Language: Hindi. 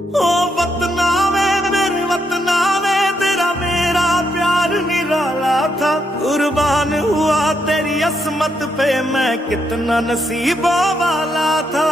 ओ वतना वे मेरे वतना वे, तेरा मेरा प्यार निराला था। कुर्बान हुआ तेरी असमत पे, मैं कितना नसीबों वाला था।